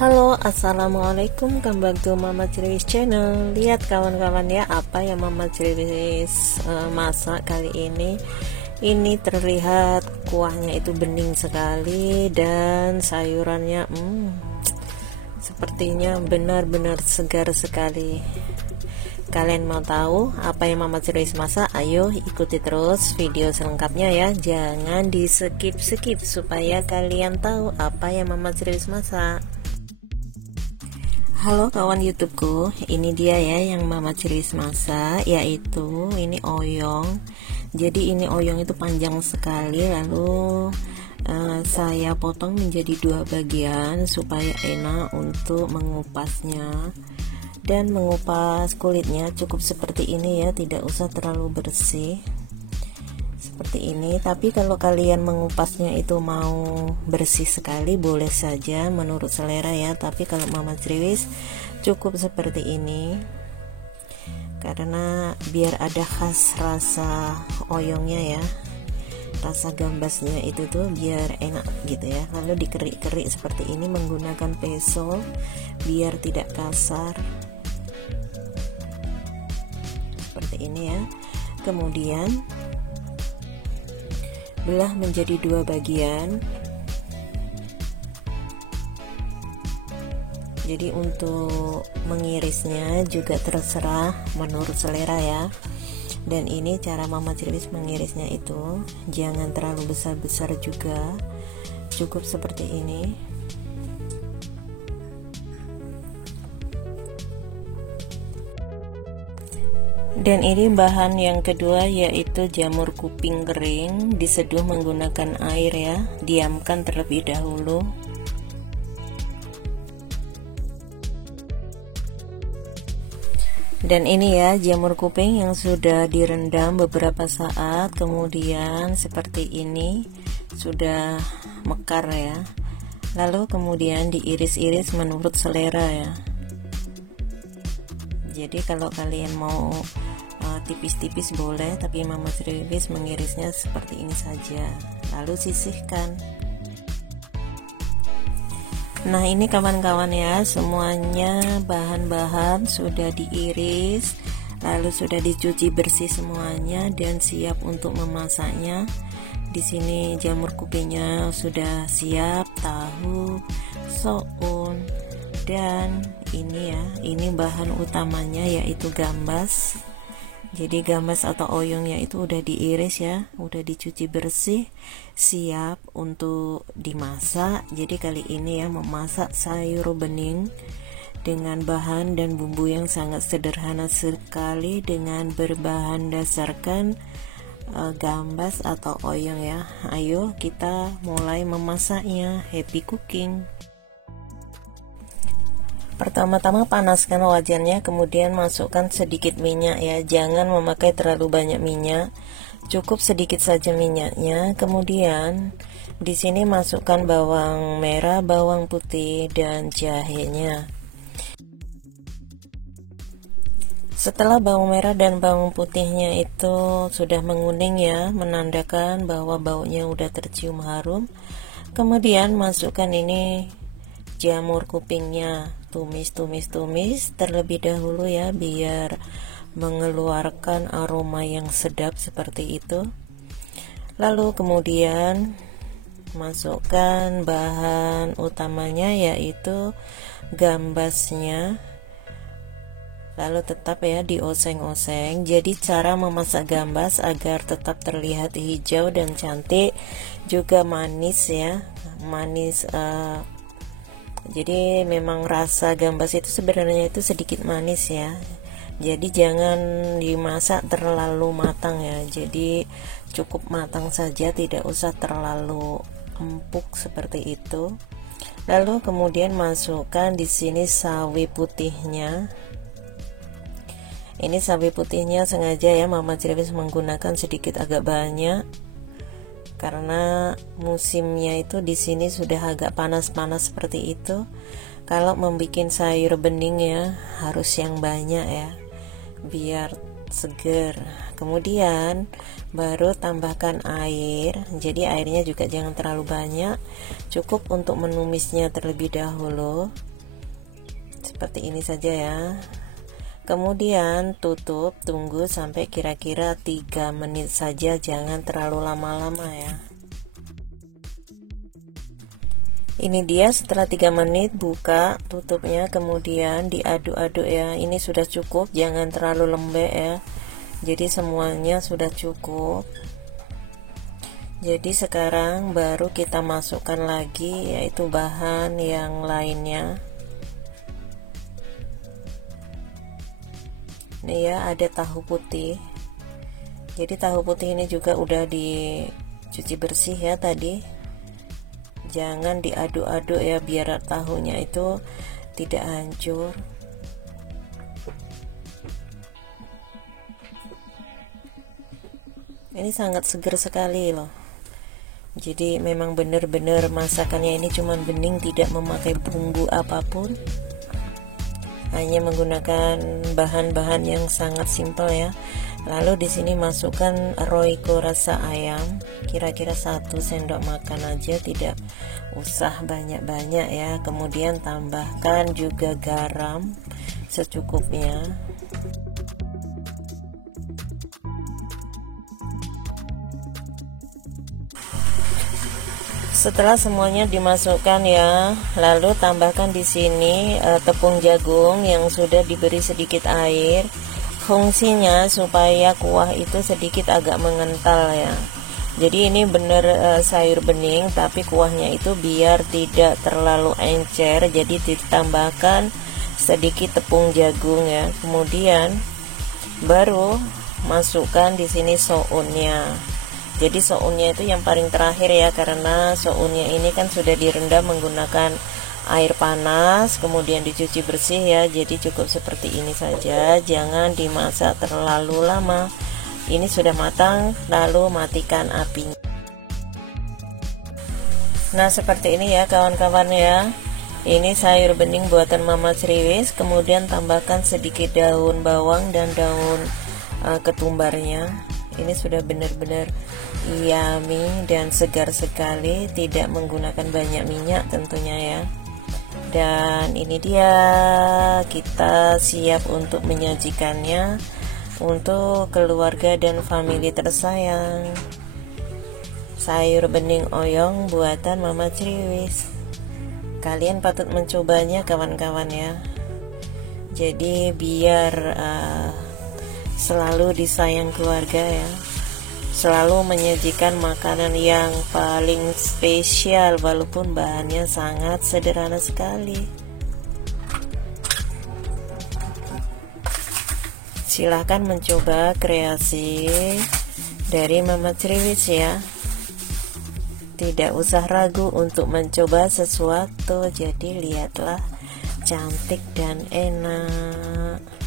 Halo, assalamualaikum, come back to Mama Cilis channel. Lihat kawan-kawan ya, apa yang Mama Cilis masak kali ini. Ini terlihat kuahnya itu bening sekali dan sayurannya sepertinya benar-benar segar sekali. Kalian mau tahu apa yang Mama Cilis masak? Ayo ikuti terus video selengkapnya ya. Jangan di skip supaya kalian tahu apa yang Mama Cilis masak. Halo kawan YouTubeku, ini dia ya yang Mama Cilis masak, yaitu ini oyong. Jadi ini oyong itu panjang sekali, lalu saya potong menjadi dua bagian supaya enak untuk mengupasnya. Dan mengupas kulitnya cukup seperti ini ya, tidak usah terlalu bersih seperti ini. Tapi kalau kalian mengupasnya itu mau bersih sekali boleh saja menurut selera ya, tapi kalau Mama Cilis cukup seperti ini karena biar ada khas rasa oyongnya ya, rasa gambasnya itu tuh biar enak gitu ya. Lalu dikerik-kerik seperti ini menggunakan pisau biar tidak kasar seperti ini ya. Kemudian belah menjadi dua bagian. Jadi untuk mengirisnya juga terserah menurut selera ya. Dan ini cara Mama Cilis mengirisnya itu jangan terlalu besar-besar juga, cukup seperti ini. Dan ini bahan yang kedua yaitu jamur kuping kering, diseduh menggunakan air ya, diamkan terlebih dahulu. Dan ini ya jamur kuping yang sudah direndam beberapa saat, kemudian seperti ini sudah mekar ya. Lalu kemudian diiris-iris menurut selera ya. Jadi kalau kalian mau tipis-tipis boleh, tapi Mama Cilis mengirisnya seperti ini saja. Lalu sisihkan. Nah ini kawan-kawan ya, semuanya bahan-bahan sudah diiris, lalu sudah dicuci bersih semuanya dan siap untuk memasaknya. Di sini jamur kupingnya sudah siap, tahu, soun, dan ini ya, ini bahan utamanya yaitu gambas. Jadi gambas atau oyongnya itu udah diiris ya, udah dicuci bersih, siap untuk dimasak. Jadi kali ini ya memasak sayur bening dengan bahan dan bumbu yang sangat sederhana sekali dengan berbahan dasarkan gambas atau oyong ya. Ayo kita mulai memasaknya. Happy cooking. Pertama-tama panaskan wajannya, kemudian masukkan sedikit minyak ya. Jangan memakai terlalu banyak minyak, cukup sedikit saja minyaknya. Kemudian di sini masukkan bawang merah, bawang putih, dan jahenya. Setelah bawang merah dan bawang putihnya itu sudah menguning ya, menandakan bahwa baunya udah tercium harum. Kemudian masukkan ini jamur kupingnya, tumis terlebih dahulu ya, biar mengeluarkan aroma yang sedap seperti itu. Lalu kemudian masukkan bahan utamanya yaitu gambasnya, lalu tetap ya dioseng-oseng. Jadi cara memasak gambas agar tetap terlihat hijau dan cantik, juga manis ya, manis. Jadi memang rasa gambas itu sebenarnya itu sedikit manis ya. Jadi jangan dimasak terlalu matang ya. Jadi cukup matang saja, tidak usah terlalu empuk seperti itu. Lalu kemudian masukkan di sini sawi putihnya. Ini sawi putihnya sengaja ya Mama Cilis menggunakan sedikit agak banyak, karena musimnya itu di sini sudah agak panas-panas seperti itu. Kalau membuat sayur bening ya harus yang banyak ya, biar seger. Kemudian baru tambahkan air. Jadi airnya juga jangan terlalu banyak, cukup untuk menumisnya terlebih dahulu. seperti ini saja ya. Kemudian tutup, tunggu sampai kira-kira 3 menit saja, jangan terlalu lama-lama ya. Ini dia setelah 3 menit, buka tutupnya, kemudian diaduk-aduk ya. Ini sudah cukup, jangan terlalu lembek ya. Jadi semuanya sudah cukup. Jadi sekarang baru kita masukkan lagi, yaitu bahan yang lainnya. Ini ya, ada tahu putih. Jadi tahu putih ini juga udah dicuci bersih ya tadi. Jangan diaduk-aduk ya, biar tahunya itu tidak hancur. Ini sangat segar sekali loh. Jadi memang benar-benar masakannya ini cuman bening, tidak memakai bumbu apapun. Hanya menggunakan bahan-bahan yang sangat simpel ya. Lalu di sini masukkan Royco rasa ayam, kira-kira 1 sendok makan aja, tidak usah banyak-banyak ya. Kemudian tambahkan juga garam secukupnya. Setelah semuanya dimasukkan ya, lalu tambahkan di sini tepung jagung yang sudah diberi sedikit air. Fungsinya supaya kuah itu sedikit agak mengental ya. Jadi ini benar sayur bening, tapi kuahnya itu biar tidak terlalu encer, jadi ditambahkan sedikit tepung jagung ya. Kemudian baru masukkan di sini sounnya. Jadi sounnya itu yang paling terakhir ya, karena sounnya ini kan sudah direndam menggunakan air panas, kemudian dicuci bersih ya. Jadi cukup seperti ini saja, jangan dimasak terlalu lama. Ini sudah matang, lalu matikan apinya. Nah seperti ini ya kawan-kawan ya. Ini sayur bening buatan Mama Criwis. Kemudian tambahkan sedikit daun bawang dan daun ketumbarnya. Ini sudah benar-benar yummy dan segar sekali, tidak menggunakan banyak minyak tentunya ya. Dan ini dia, kita siap untuk menyajikannya untuk keluarga dan famili tersayang. Sayur bening oyong buatan Mama Criwis. Kalian patut mencobanya kawan-kawan ya. Jadi biar selalu disayang keluarga ya, selalu menyajikan makanan yang paling spesial walaupun bahannya sangat sederhana sekali. Silahkan mencoba kreasi dari Mama Criwis ya. Tidak usah ragu untuk mencoba sesuatu, jadi lihatlah, cantik dan enak.